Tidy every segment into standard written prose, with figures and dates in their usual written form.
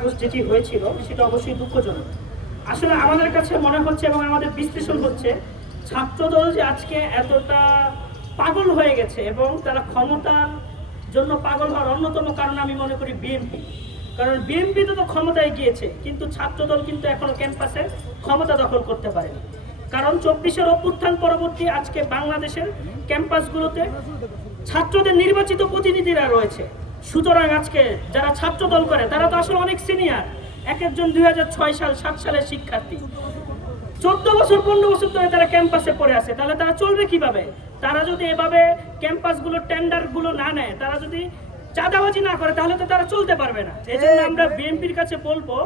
August যেটি হয়েছিল সেটা অবশ্যই দুঃখজনক। আসলে আমাদের কাছে মনে হচ্ছে এবং আমাদের বিশ্লেষণ হচ্ছে ছাত্রদল যে আজকে এতটা পাগল হয়ে গেছে এবং তারা ক্ষমতার জন্য পাগল হওয়ার অন্যতম কারণ আমি মনে করি বিএনপি। কারণ বিএনপি তো ক্ষমতায় গিয়েছে, কিন্তু ছাত্রদল কিন্তু এখনো ক্যাম্পাসে ক্ষমতা দখল করতে পারেনি। কারণ 24-এর অভ্যুত্থান পরবর্তী আজকে বাংলাদেশের ক্যাম্পাসগুলোতে ছাত্রদের নির্বাচিত প্রতিনিধিরা রয়েছে। সুতরাং আজকে যারা ছাত্রদল করে তারা তো আসলে অনেক সিনিয়র, এক একজন 2006 সাল 7 সালের শিক্ষার্থী, 14 বছর 15 বছর ধরে তারা ক্যাম্পাসে পড়ে আছে। তাহলে তারা চলবে কিভাবে? তারা যদি এভাবে ক্যাম্পাসগুলো টেন্ডারগুলো না নেয়, তারা যদি চাঁদাবাজি না করে, তাহলে তো তারা চলতে পারবে না। এই জন্য আমরা বিএনপির কাছে বলবো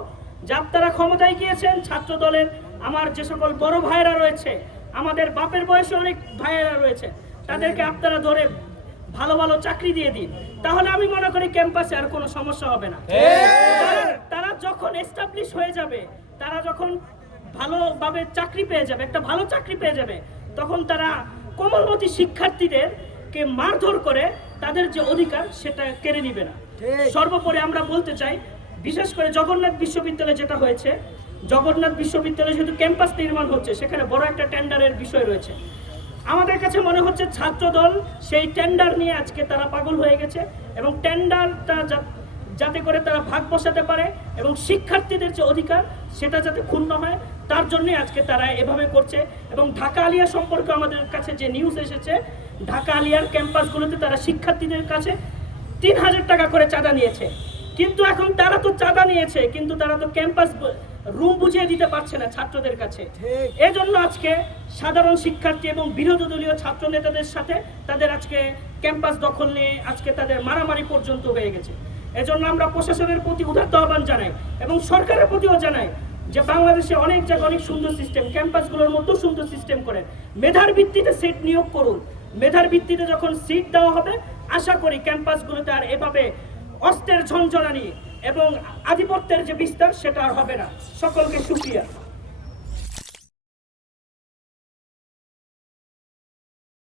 যে আপনারা ক্ষমতায় গিয়েছেন, ছাত্র দলের আমার যে সকল বড় ভাইয়েরা রয়েছে, আমাদের বাপের বয়সে অনেক ভাইয়েরা রয়েছে, তাদেরকে আপনারা ধরে ভালো ভালো চাকরি দিয়ে দিন। তাহলে আমি মনে করি ক্যাম্পাসে আর কোনো সমস্যা হবে না। তারা যখন এস্টাবলিশ হয়ে যাবে, তারা যখন ভালোভাবে চাকরি পেয়ে যাবে, একটা ভালো চাকরি পেয়ে যাবে, তখন তারা কোমলমতি শিক্ষার্থীদেরকে মারধর করে তাদের যে অধিকার সেটা কেড়ে নিবে না। সর্বোপরি আমরা বলতে চাই, বিশেষ করে জগন্নাথ বিশ্ববিদ্যালয়ে যেটা হয়েছে, জগন্নাথ বিশ্ববিদ্যালয়ে যেহেতু ক্যাম্পাস নির্মাণ হচ্ছে, সেখানে বড় একটা টেন্ডারের বিষয় রয়েছে। আমাদের কাছে মনে হচ্ছে ছাত্রদল সেই টেন্ডার নিয়ে আজকে তারা পাগল হয়ে গেছে এবং টেন্ডারটা যাতে করে তারা ভাগ বসাতে পারে এবং শিক্ষার্থীদের যে অধিকার সেটা যাতে ক্ষুণ্ণ হয়, তার জন্যই আজকে তারা এভাবে করছে। এবং ঢাকা আলিয়া সম্পর্কে আমাদের কাছে যে নিউজ এসেছে, ঢাকা আলিয়ার ক্যাম্পাসগুলোতে তারা শিক্ষার্থীদের কাছে 3000 টাকা করে চাঁদা নিয়েছে। কিন্তু এখন তারা তো চাঁদা নিয়েছে, কিন্তু তারা তো ক্যাম্পাস রুম বুঝিয়ে দিতে পারছে না ছাত্রদের কাছে। এজন্য আজকে সাধারণ শিক্ষার্থী এবং বিরোধী দলীয় ছাত্র নেতাদের সাথে তাদের আজকে ক্যাম্পাস দখল নিয়ে আজকে তাদের মারামারি পর্যন্ত হয়ে গেছে। এজন্য আমরা প্রশাসনের প্রতি উদাত্ত আহ্বান জানাই এবং সরকারের প্রতিও জানাই যে বাংলাদেশে অনেক জায়গায় অনেক সুন্দর সিস্টেম, ক্যাম্পাসগুলোর মধ্যেও সুন্দর সিস্টেম করেন, মেধার ভিত্তিতে সিট নিয়োগ করুন। মেধার ভিত্তিতে যখন সিট দেওয়া হবে, আশা করি ক্যাম্পাসগুলোতে আর এভাবে অস্ত্রের ঝঞ্ঝনানি এবং আধিপত্যের যে বিস্তার সেটা আর হবে না। সকলকে শুকরিয়া।